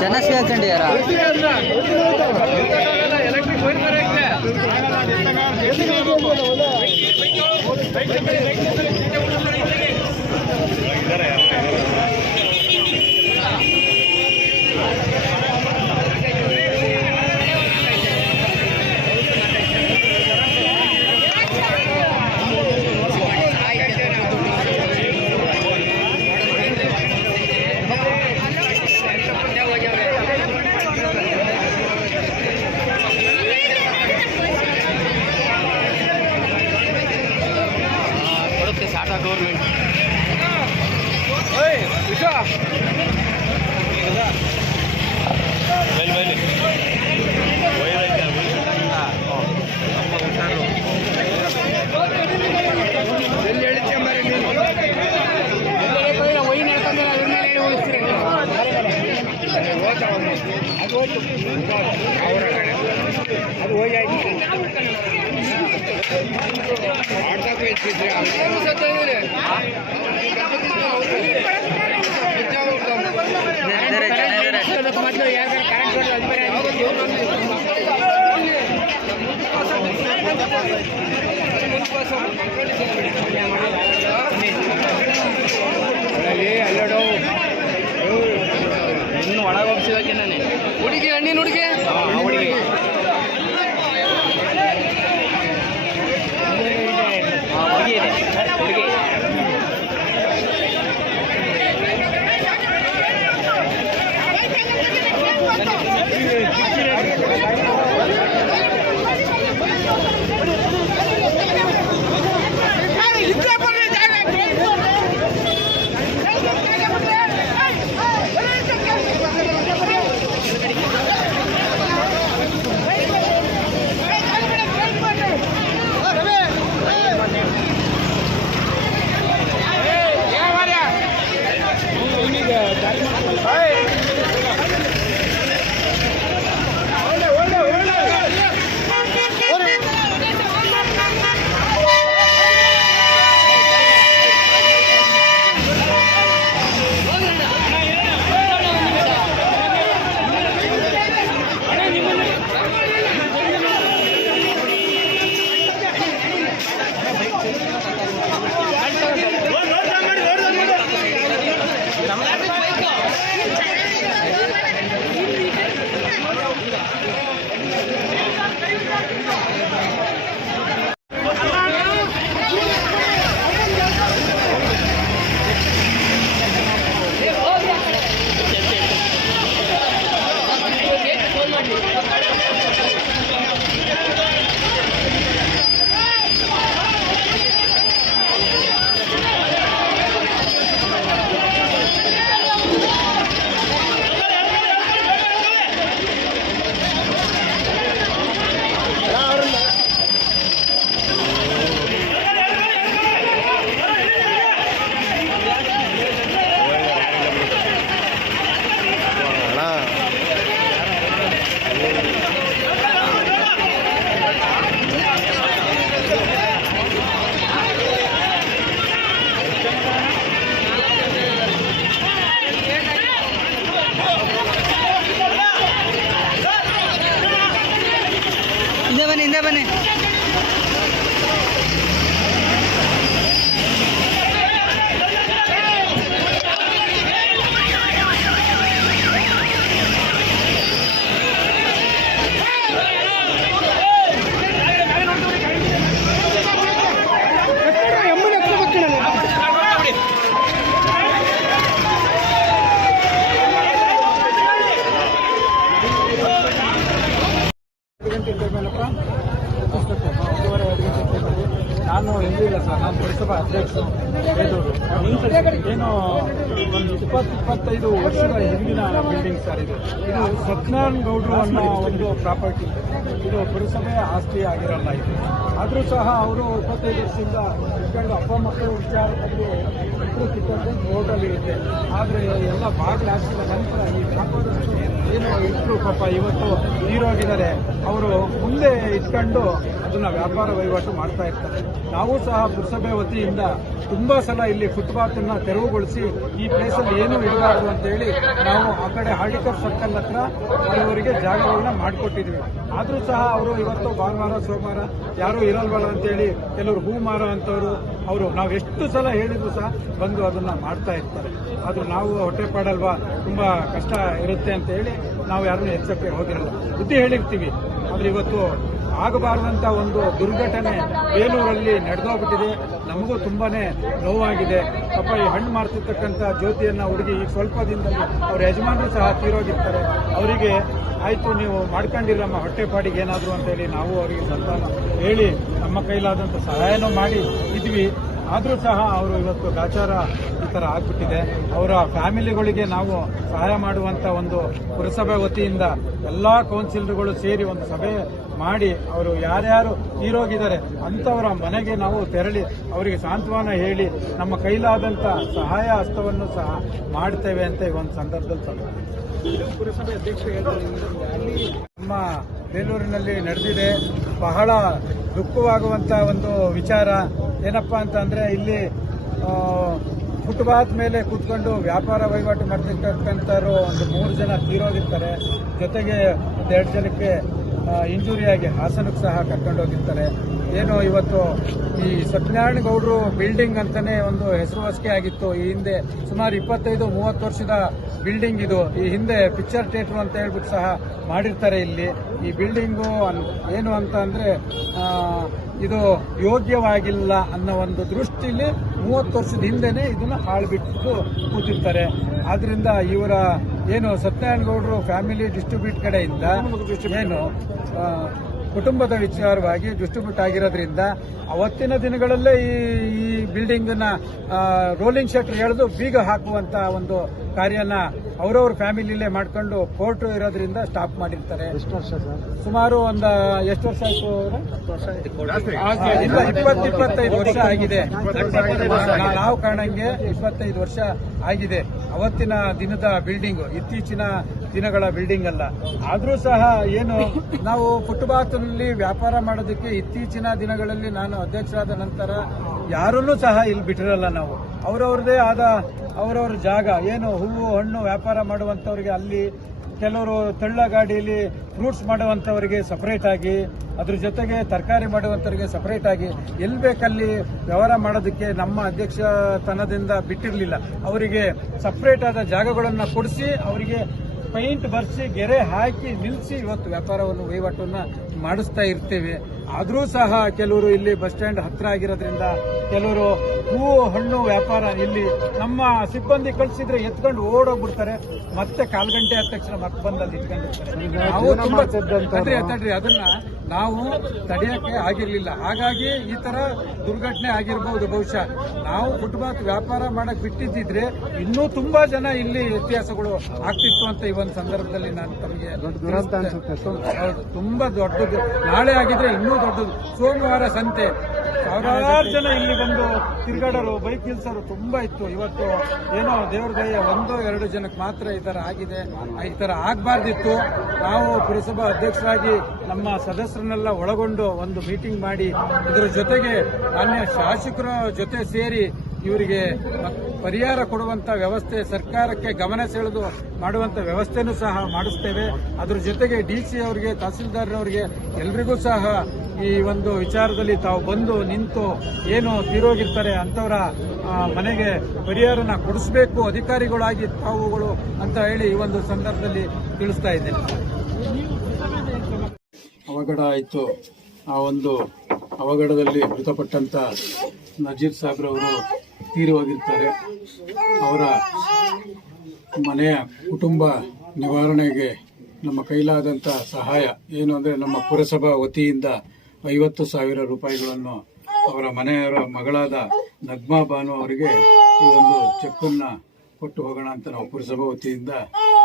ಚೆನ್ನಾಗಿ ಹಾಕೊಂಡಿಯಾರ गवर्नमेंट ಅದು ಹೋಗಿ ಮೊದಲು ಯಾರು ಅಲ್ಲೋಡು ಇನ್ನು ಒಳಗೆ ಹೋಗ್ಸಿದಕ್ಕೆ ನಾನೇ ಹುಡುಗಿ ಹಣ್ಣಿನ ಹುಡುಗಿ ಹುಡುಗಿ ಹಿಂದೆ ಬನ್ನಿ ನಾನು ಎಲ್ಲೂ ಇಲ್ಲ ಸರ್, ನಾನು ಪುರಸಭಾ ಅಧ್ಯಕ್ಷರು ಬೇದೂರು. ಏನು ಒಂದು 20-25 ವರ್ಷದ ಹಿಂದಿನ ಬಿಲ್ಡಿಂಗ್ ಸರ್ ಇದು. ಇದು ಸತ್ಯನಾರಾಯಣ ಗೌಡರು ಅನ್ನೋ ಒಂದು ಪ್ರಾಪರ್ಟಿ. ಇದು ಪುರಸಭೆಯ ಆಸ್ತಿ ಆಗಿರಲ್ಲ ಇದು. ಆದರೂ ಸಹ ಅವರು 25 ವರ್ಷದಿಂದ ಇಟ್ಕೊಂಡು ಅಪ್ಪ ಮಕ್ಕಳು ವಿಚಾರದಲ್ಲಿ ಇಬ್ಬರು ಕಿತ್ತಂತೆ ರೋಡಲ್ಲಿ ಇರುತ್ತೆ. ಆದರೆ ಎಲ್ಲ ಬಾಗಿಲು ಹಾಕಿದ ನಂತರ ಈ ಕಾಪಾಡೋಷ್ಟು ಏನು ಇಬ್ಬರು ಪಾಪ ಇವತ್ತು ನೀರೋಗಿದ್ದಾರೆ. ಅವರು ಮುಂದೆ ಇಟ್ಕೊಂಡು ಅದನ್ನ ವ್ಯಾಪಾರ ವಹಿವಾಟು ಮಾಡ್ತಾ ಇರ್ತಾರೆ. ನಾವು ಸಹ ಪುರಸಭೆ ವತಿಯಿಂದ ತುಂಬಾ ಸಲ ಇಲ್ಲಿ ಫುಟ್ಪಾತ್ ಅನ್ನ ತೆರವುಗೊಳಿಸಿ ಈ ಪ್ಲೇಸಲ್ಲಿ ಏನು ಇರಬಾರ್ದು ಅಂತ ಹೇಳಿ ನಾವು ಆ ಕಡೆ ಹಾರ್ಡಿಕರ್ ಸರ್ಕಲ್ ಹತ್ರ ಅವರಿಗೆ ಜಾಗಗಳನ್ನ ಮಾಡಿಕೊಟ್ಟಿದ್ವಿ. ಆದರೂ ಸಹ ಅವರು ಇವತ್ತು ಭಾನುವಾರ ಸೋಮವಾರ ಯಾರೂ ಇರಲ್ವಲ್ಲ ಅಂತೇಳಿ ಕೆಲವರು ಹೂ ಮಾರೋ ಅಂತವರು ಅವರು ನಾವು ಎಷ್ಟು ಸಲ ಹೇಳಿದ್ರು ಸಹ ಬಂದು ಅದನ್ನ ಮಾಡ್ತಾ ಇರ್ತಾರೆ. ಆದರೂ ನಾವು ಹೊಟ್ಟೆಪಾಡಲ್ವಾ, ತುಂಬಾ ಕಷ್ಟ ಇರುತ್ತೆ ಅಂತ ಹೇಳಿ ನಾವು ಯಾರನ್ನೂ ಎಚ್ಚಕ್ಕೆ ಹೋಗಿರಲ್ಲ, ಬುದ್ಧಿ ಹೇಳಿರ್ತೀವಿ. ಆದರೆ ಇವತ್ತು ಆಗಬಾರದಂತ ಒಂದು ದುರ್ಘಟನೆ ಬೇಲೂರಲ್ಲಿ ನಡೆದೋಗ್ಬಿಟ್ಟಿದೆ. ನಮಗೂ ತುಂಬಾನೇ ನೋವಾಗಿದೆ. ಪಾಪ ಈ ಹಣ್ಣು ಮಾರ್ತಿರ್ತಕ್ಕಂಥ ಜ್ಯೋತಿಯನ್ನ ಹುಡುಗಿ ಈಗ ಸ್ವಲ್ಪ ದಿನದಲ್ಲಿ ಅವ್ರ ಯಜಮಾನರು ಸಹ ತೀರೋಗಿರ್ತಾರೆ. ಅವರಿಗೆ ಆಯ್ತು ನೀವು ಮಾಡ್ಕೊಂಡಿರಮ್ಮ ಹೊಟ್ಟೆಪಾಡಿಗೆ ಏನಾದ್ರು ಅಂತ ಹೇಳಿ ನಾವು ಅವರಿಗೆ ಸಂತಾನ ಹೇಳಿ ನಮ್ಮ ಕೈಲಾದಂಥ ಸಹಾಯನೂ ಮಾಡಿ ಇದ್ವಿ. ಆದರೂ ಸಹ ಅವರು ಇವತ್ತು ಗಾಚಾರ ಈ ಥರ ಆಗ್ಬಿಟ್ಟಿದೆ. ಅವರ ಫ್ಯಾಮಿಲಿಗಳಿಗೆ ನಾವು ಸಹಾಯ ಮಾಡುವಂತ ಒಂದು ಪುರಸಭೆ ವತಿಯಿಂದ ಎಲ್ಲಾ ಕೌನ್ಸಿಲರ್ಗಳು ಸೇರಿ ಒಂದು ಸಭೆ ಮಾಡಿ ಅವರು ಯಾರ್ಯಾರು ತೀರೋಗಿದ್ದಾರೆ ಅಂಥವರ ಮನೆಗೆ ನಾವು ತೆರಳಿ ಅವರಿಗೆ ಸಾಂತ್ವನ ಹೇಳಿ ನಮ್ಮ ಕೈಲಾದಂಥ ಸಹಾಯ ಹಸ್ತವನ್ನು ಸಹ ಮಾಡ್ತೇವೆ ಅಂತ ಈ ಒಂದು ಸಂದರ್ಭದಲ್ಲಿ ಪುರಸಭೆ ಅಧ್ಯಕ್ಷರು ನಮ್ಮ ಬೇಲೂರಿನಲ್ಲಿ ನಡೆದಿದೆ. ಬಹಳ ದುಃಖವಾಗುವಂತ ಒಂದು ವಿಚಾರ ಏನಪ್ಪಾ ಅಂತ ಅಂದ್ರೆ ಇಲ್ಲಿ ಫುಟ್ಪಾತ್ ಮೇಲೆ ಕೂತ್ಕೊಂಡು ವ್ಯಾಪಾರ ವಹಿವಾಟು ಮಾಡ್ತಿರ್ತಕ್ಕಂಥವ್ರು ಒಂದು 3 ಜನ ತೀರೋಗಿರ್ತಾರೆ. ಜೊತೆಗೆ 2 ಜನಕ್ಕೆ ಇಂಜುರಿ ಆಗಿ ಹಾಸನಕ್ಕೆ ಸಹ ಕರ್ಕೊಂಡು ಹೋಗಿರ್ತಾರೆ. ಏನು ಇವತ್ತು ಈ ಸತ್ಯನಾರಾಯಣ ಗೌಡರು ಬಿಲ್ಡಿಂಗ್ ಅಂತಾನೆ ಒಂದು ಹೆಸರುವಾಸಿ ಆಗಿತ್ತು. ಈ ಹಿಂದೆ ಸುಮಾರು 25-30 ವರ್ಷದ ಬಿಲ್ಡಿಂಗ್ ಇದು. ಈ ಹಿಂದೆ ಪಿಕ್ಚರ್ ಥಿಯೇಟರ್ ಅಂತ ಹೇಳ್ಬಿಟ್ಟು ಸಹ ಮಾಡಿರ್ತಾರೆ. ಇಲ್ಲಿ ಈ ಬಿಲ್ಡಿಂಗು ಏನು ಅಂತ ಅಂದ್ರೆ ಇದು ಯೋಗ್ಯವಾಗಿಲ್ಲ ಅನ್ನೋ ಒಂದು ದೃಷ್ಟಿಲಿ 30 ವರ್ಷದ ಹಿಂದೆನೆ ಇದನ್ನ ಹಾಳ್ಬಿಟ್ಟು ಕೂತಿರ್ತಾರೆ. ಆದ್ರಿಂದ ಇವರ ಏನು ಸತ್ಯನಾರಾಯಣ ಗೌಡರು ಫ್ಯಾಮಿಲಿ ಡಿಸ್ಟ್ರಿಬ್ಯೂಟ್ ಕಡೆಯಿಂದ ಏನು ಕುಟುಂಬದ ವಿಚಾರವಾಗಿ ಡಿಸ್ಟ್ರಿಬ್ಯೂಟ್ ಆಗಿರೋದ್ರಿಂದ ಅವತ್ತಿನ ದಿನಗಳಲ್ಲೇ ಈ ಬಿಲ್ಡಿಂಗ್ ನ ರೋಲಿಂಗ್ ಶಟರ್ ಎಳೆದು ಬೀಗ ಹಾಕುವಂತ ಒಂದು ಕಾರ್ಯನ ಅವರವ್ರ ಫ್ಯಾಮಿಲಿಲೇ ಮಾಡ್ಕೊಂಡು ಕೋರ್ಟ್ ಇರೋದ್ರಿಂದ ಸ್ಟಾಪ್ ಮಾಡಿರ್ತಾರೆ. ಎಷ್ಟು ವರ್ಷ ಸರ್? ಸುಮಾರು ಒಂದು ಎಷ್ಟು ವರ್ಷ ಆಯ್ತು? 25 ವರ್ಷ ಆಗಿದೆ. ನಾವು ಕಾಣಂಗೆ 25 ವರ್ಷ ಆಗಿದೆ. ಅವತ್ತಿನ ದಿನದ ಬಿಲ್ಡಿಂಗ್, ಇತ್ತೀಚಿನ ದಿನಗಳ ಬಿಲ್ಡಿಂಗ್ ಅಲ್ಲ. ಆದ್ರೂ ಸಹ ಏನು ನಾವು ಫುಟ್ಪಾತ್ ನಲ್ಲಿ ವ್ಯಾಪಾರ ಮಾಡೋದಕ್ಕೆ ಇತ್ತೀಚಿನ ದಿನಗಳಲ್ಲಿ ನಾನು ಅಧ್ಯಕ್ಷರಾದ ನಂತರ ಯಾರನ್ನೂ ಸಹ ಇಲ್ಲಿ ಬಿಟ್ಟಿರಲ್ಲ. ನಾವು ಅವರವ್ರದೇ ಆದ ಅವರವ್ರ ಜಾಗ ಏನು ಹೂವು ಹಣ್ಣು ವ್ಯಾಪಾರ ಮಾಡುವಂತವರಿಗೆ ಅಲ್ಲಿ, ಕೆಲವರು ತಳ್ಳ ಗಾಡಿಯಲ್ಲಿ ಫ್ರೂಟ್ಸ್ ಮಾಡುವಂತವರಿಗೆ ಸಪರೇಟ್ ಆಗಿ, ಅದ್ರ ಜೊತೆಗೆ ತರಕಾರಿ ಮಾಡುವಂತವರಿಗೆ ಸಪರೇಟ್ ಆಗಿ ಎಲ್ಲಿ ಬೇಕಲ್ಲಿ ವ್ಯವಹಾರ ಮಾಡೋದಕ್ಕೆ ನಮ್ಮ ಅಧ್ಯಕ್ಷತನದಿಂದ ಬಿಟ್ಟಿರಲಿಲ್ಲ. ಅವರಿಗೆ ಸಪರೇಟ್ ಆದ ಜಾಗಗಳನ್ನು ಕೊಡಿಸಿ ಅವರಿಗೆ ಪೈಂಟ್ ಬರ್ಸಿ ಗೆರೆ ಹಾಕಿ ನಿಲ್ಲಿಸಿ ಇವತ್ತು ವ್ಯಾಪಾರವನ್ನು ವಹಿವಾಟನ್ನು ಮಾಡಿಸ್ತಾ ಇರ್ತೇವೆ. ಆದರೂ ಸಹ ಕೆಲವರು ಇಲ್ಲಿ ಬಸ್ ಸ್ಟ್ಯಾಂಡ್ ಹತ್ರ ಆಗಿರೋದ್ರಿಂದ ಕೆಲವರು ಹೂವು ಹಣ್ಣು ವ್ಯಾಪಾರ ಇಲ್ಲಿ ನಮ್ಮ ಸಿಬ್ಬಂದಿ ಕಳಿಸಿದ್ರೆ ಎತ್ಕೊಂಡು ಓಡೋಗ್ಬಿಡ್ತಾರೆ. ಮತ್ತೆ 1/4 ಗಂಟೆ ಆದ ತಕ್ಷಣ ಮತ್ತೆ ಬಂದಲ್ಲಿ ಇಟ್ಕೊಂಡಿರ್ತಾರೆ. ನಾವು ತುಂಬಾ ತಡ್ರಿ ಅದನ್ನ ನಾವು ತಡೆಯಕ್ಕೆ ಆಗಿರ್ಲಿಲ್ಲ. ಹಾಗಾಗಿ ಈ ತರ ದುರ್ಘಟನೆ ಆಗಿರಬಹುದು. ಬಹುಶಃ ನಾವು ಫುಟ್ಪಾತ್ ವ್ಯಾಪಾರ ಮಾಡಕ್ ಬಿಟ್ಟಿದ್ದಿದ್ರೆ ಇನ್ನೂ ತುಂಬಾ ಜನ ಇಲ್ಲಿ ವ್ಯತ್ಯಾಸಗಳು ಆಗ್ತಿತ್ತು ಅಂತ ಈ ಒಂದು ಸಂದರ್ಭದಲ್ಲಿ ನಾನು ತಮಗೆ ಹೌದು, ತುಂಬಾ ದೊಡ್ಡದು. ನಾಳೆ ಆಗಿದ್ರೆ ಇನ್ನೂ ದೊಡ್ಡದು. ಸೋಮವಾರ ಸಂತೆ ಸಾವಿರಾರು ಜನ ಇಲ್ಲಿ ಬಂದು ತಿರುಗಾಡೋರು, ಬೈಕ್ ನಿಲ್ಸೋರು ತುಂಬಾ ಇತ್ತು. ಇವತ್ತು ಏನೋ ದೇವ್ರ ದಯ 1-2 ಜನಕ್ಕೆ ಮಾತ್ರ ಈ ತರ ಆಗಿದೆ. ಈ ತರ ಆಗ್ಬಾರ್ದಿತ್ತು. ನಾವು ಪುರಸಭಾ ಅಧ್ಯಕ್ಷರಾಗಿ ನಮ್ಮ ಸದಸ್ಯರನ್ನೆಲ್ಲ ಒಳಗೊಂಡು ಒಂದು ಮೀಟಿಂಗ್ ಮಾಡಿ ಇದರ ಜೊತೆಗೆ ಮಾನ್ಯ ಶಾಸಕರ ಜೊತೆ ಸೇರಿ ಇವರಿಗೆ ಪರಿಹಾರ ಕೊಡುವಂತ ವ್ಯವಸ್ಥೆ ಸರ್ಕಾರಕ್ಕೆ ಗಮನ ಸೆಳೆದು ಮಾಡುವಂತ ವ್ಯವಸ್ಥೆನೂ ಸಹ ಮಾಡಿಸ್ತೇವೆ. ಅದ್ರ ಜೊತೆಗೆ ಡಿಸಿ ಅವರಿಗೆ, ತಹಸೀಲ್ದಾರ್ನವರಿಗೆ ಎಲ್ರಿಗೂ ಸಹ ಈ ಒಂದು ವಿಚಾರದಲ್ಲಿ ತಾವು ಬಂದು ನಿಂತು ಏನು ತೀರೋಗಿರ್ತಾರೆ ಅಂತವರ ಮನೆಗೆ ಪರಿಹಾರನ ಕೊಡಿಸಬೇಕು ಅಧಿಕಾರಿಗಳಾಗಿ ತಾವುಗಳು ಅಂತ ಹೇಳಿ ಈ ಒಂದು ಸಂದರ್ಭದಲ್ಲಿ ತಿಳಿಸ್ತಾ ಇದ್ದೇನೆ. ಅವಘಡ ಆಯಿತು. ಆ ಒಂದು ಅವಘಡದಲ್ಲಿ ಮೃತಪಟ್ಟಂತ ನಜೀರ್ ಸಾಹೇಬ್ರವರು ತೀರಿ ಹೋಗಿರ್ತಾರೆ. ಅವರ ಮನೆಯ ಕುಟುಂಬ ನಿವಾರಣೆಗೆ ನಮ್ಮ ಕೈಲಾದಂಥ ಸಹಾಯ ಏನು ಅಂದರೆ ನಮ್ಮ ಪುರಸಭಾ ವತಿಯಿಂದ 50,000 ರೂಪಾಯಿಗಳನ್ನು ಅವರ ಮನೆಯವರ ಮಗಳಾದ ನಗ್ಮಾ ಬಾನು ಅವರಿಗೆ ಈ ಒಂದು ಚೆಕ್ಕನ್ನು ಕೊಟ್ಟು ಹೋಗೋಣ ಅಂತ ನಾವು ಪುರಸಭಾ ವತಿಯಿಂದ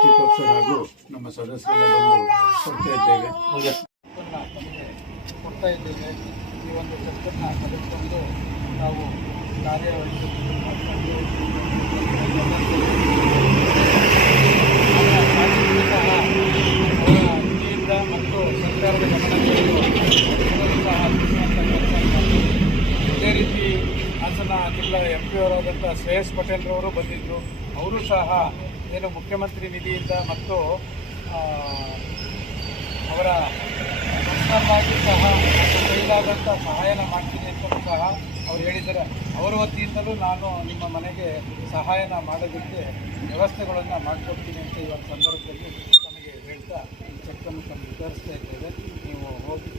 ಚೀಫ್ ಆಫೀಸರ್ ಹಾಗೂ ನಮ್ಮ ಸದಸ್ಯರೆಲ್ಲ ಬಂದು ಕೊಡ್ತಾ ಇದ್ದೇವೆ. ಈ ಒಂದು ಚೆಕ್ಕನ್ನು ಪಡೆದುಕೊಂಡು ನಾವು ಕಾರ್ಯವಹಿಸಿಕೊಂಡು ಮತ್ತು ಸರ್ಕಾರದ ಗಮನದಲ್ಲಿ ಸಹ ಹಾಸನ ಜಿಲ್ಲಾ MP ಅವರಾದಂಥ ಶ್ರೇಯಸ್ ಪಟೇಲ್ರವರು ಬಂದಿದ್ದರು. ಅವರು ಸಹ ಏನು ಮುಖ್ಯಮಂತ್ರಿ ನಿಧಿಯಿಂದ ಮತ್ತು ಅವರ ಪರ್ಸನಲ್ಲಾಗಿ ಸಹ ಕೈಲಾದಂಥ ಸಹಾಯನ ಮಾಡ್ತೀನಿ ಅಂತಲೂ ಸಹ ಅವ್ರು ಹೇಳಿದ್ದಾರೆ. ಅವರ ವತಿಯಿಂದಲೂ ನಾನು ನಿಮ್ಮ ಮನೆಗೆ ಸಹಾಯನ ಮಾಡೋದಕ್ಕೆ ವ್ಯವಸ್ಥೆಗಳನ್ನು ಮಾಡಿಕೊಡ್ತೀನಿ ಅಂತ ಈ ಒಂದು ಸಂದರ್ಭದಲ್ಲಿ ತಮಗೆ ಹೇಳ್ತಾ ಈ ಚೆಕ್ಕನ್ನು ತಮಗೆ ವಿತರಿಸ್ತಾ ಇದ್ದೇವೆ. ನೀವು ಹೋಗಿ